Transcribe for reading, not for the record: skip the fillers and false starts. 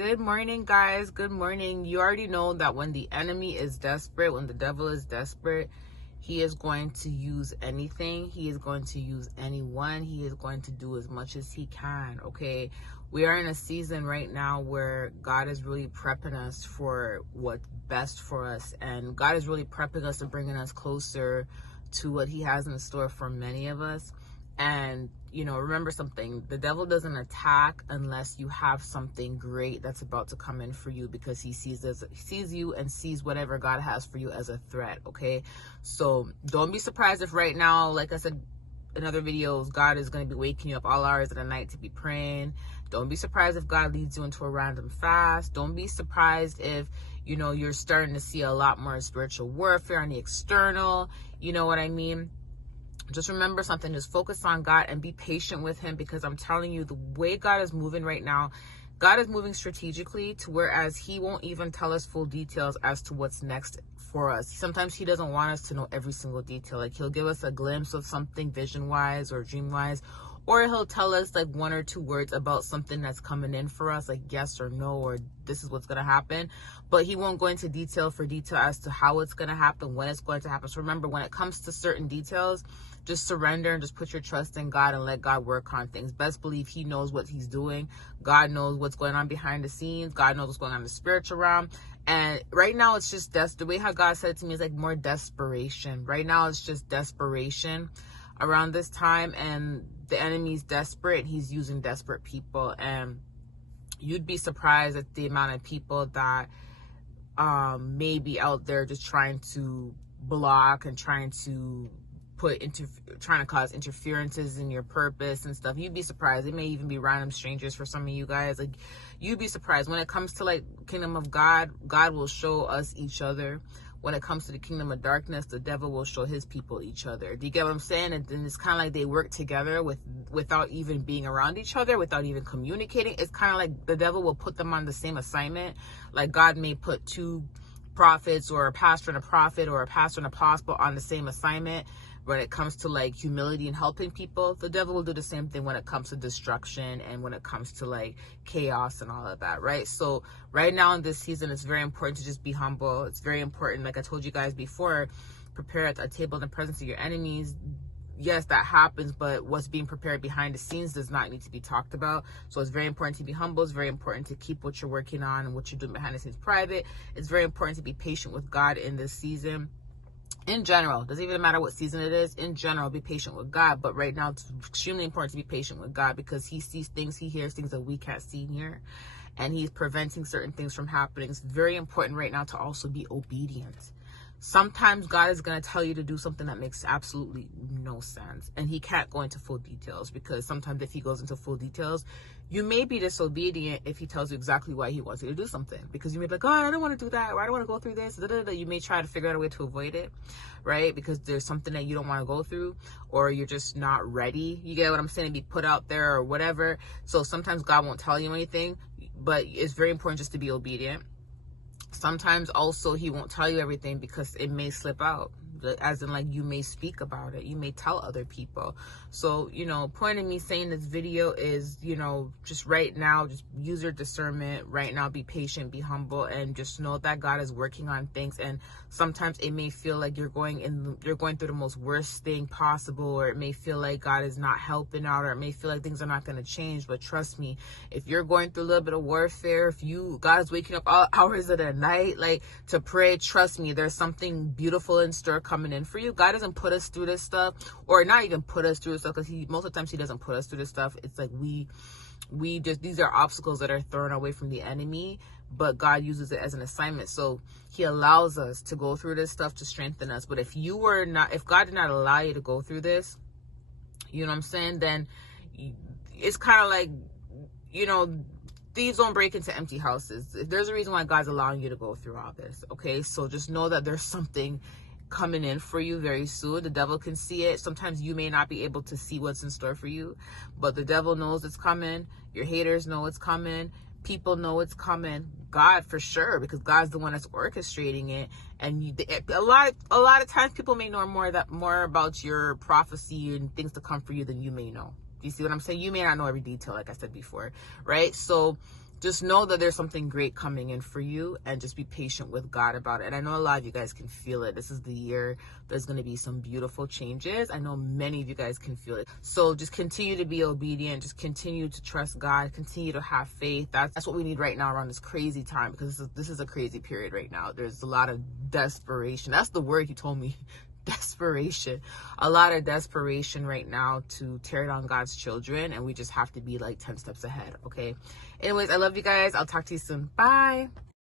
Good morning, guys. Good morning. You already know that when the enemy is desperate, when the devil is desperate, he is going to use anything. He is going to use anyone. He is going to do as much as he can, okay? We are in a season right now where God is really prepping us for what's best for us. And God is really prepping us and bringing us closer to what he has in store for many of us. And, you know, remember something, the devil doesn't attack unless you have something great that's about to come in for you, because he sees you and sees whatever God has for you as a threat, okay? So don't be surprised if right now, like I said in other videos, God is going to be waking you up all hours of the night to be praying. Don't be surprised if God leads you into a random fast. Don't be surprised if, you know, you're starting to see a lot more spiritual warfare on the external, you know what I mean? Just remember something, just focus on God and be patient with him, because I'm telling you, the way God is moving right now, God is moving strategically to whereas he won't even tell us full details as to what's next for us. Sometimes he doesn't want us to know every single detail. Like he'll give us a glimpse of something vision-wise or dream-wise, or he'll tell us like one or two words about something that's coming in for us, like yes or no, or this is what's going to happen. But he won't go into detail as to how it's going to happen, when it's going to happen. So remember, when it comes to certain details, just surrender and just put your trust in God and let God work on things. Best believe he knows what he's doing. God knows what's going on behind the scenes. God knows what's going on in the spiritual realm. And right now it's just the way how God said it to me is like more desperation. Right now it's just desperation around this time, and the enemy's desperate. He's using desperate people, and you'd be surprised at the amount of people that may be out there just trying to block and trying to trying to cause interferences in your purpose and stuff. You'd be surprised. It may even be random strangers for some of you guys. Like, you'd be surprised. When it comes to like kingdom of God, God will show us each other. When it comes to the kingdom of darkness, the devil will show his people each other. Do you get what I'm saying? And then it's kind of like they work together without even being around each other, without even communicating. It's kind of like the devil will put them on the same assignment. Like God may put two prophets, or a pastor and a prophet, or a pastor and apostle on the same assignment. When it comes to like humility and helping people, the devil will do the same thing when it comes to destruction and when it comes to like chaos and all of that, right? So right now in this season, it's very important to just be humble. It's very important, like I told you guys before, prepare at a table in the presence of your enemies. Yes, that happens, but what's being prepared behind the scenes does not need to be talked about. So it's very important to be humble. It's very important to keep what you're working on and what you're doing behind the scenes private. It's very important to be patient with God in this season. In general, doesn't even matter what season it is. In general, be patient with God. But right now, it's extremely important to be patient with God, because he sees things, he hears things that we can't see and hear, and he's preventing certain things from happening. It's very important right now to also be obedient. Sometimes God is going to tell you to do something that makes absolutely no sense, and he can't go into full details, because sometimes if he goes into full details, you may be disobedient if he tells you exactly why he wants you to do something, because you may be like, God, I don't want to do that, or I don't want to go through this. You may try to figure out a way to avoid it, right? Because there's something that you don't want to go through, or you're just not ready. You get what I'm saying? To be put out there or whatever. So sometimes God won't tell you anything, but it's very important just to be obedient. Sometimes also he won't tell you everything because it may slip out, as in like you may speak about it, you may tell other people. So, you know, point of me saying this video is, you know, just right now, just use your discernment right now, be patient, be humble, and just know that God is working on things. And sometimes it may feel like you're going through the most worst thing possible, or it may feel like God is not helping out, or it may feel like things are not going to change. But trust me, if you're going through a little bit of warfare, if God is waking up all hours of the night, like to pray, trust me, there's something beautiful in store coming in for you. God doesn't put us through this stuff, or not even put us through this stuff, because most of the times he doesn't put us through this stuff. It's like we just, these are obstacles that are thrown away from the enemy, but God uses it as an assignment. So he allows us to go through this stuff to strengthen us. But if God did not allow you to go through this, you know what I'm saying, then it's kind of like, you know, thieves don't break into empty houses. There's a reason why God's allowing you to go through all this, okay? So just know that there's something coming in for you very soon. The devil can see it. Sometimes you may not be able to see what's in store for you, but the devil knows it's coming. Your haters know it's coming. People know it's coming. God for sure, because God's the one that's orchestrating it. And a lot of times people may know more about your prophecy and things to come for you than you may know. Do you see what I'm saying? You may not know every detail, like I said before, right? So just know that there's something great coming in for you, and just be patient with God about it. And I know a lot of you guys can feel it. This is the year there's going to be some beautiful changes. I know many of you guys can feel it. So just continue to be obedient. Just continue to trust God. Continue to have faith. That's what we need right now around this crazy time, because this is a crazy period right now. There's a lot of desperation. That's the word he told me. Desperation. A lot of desperation right now to tear down God's children, and we just have to be like 10 steps ahead. Okay, anyways, I love you guys. I'll talk to you soon. Bye.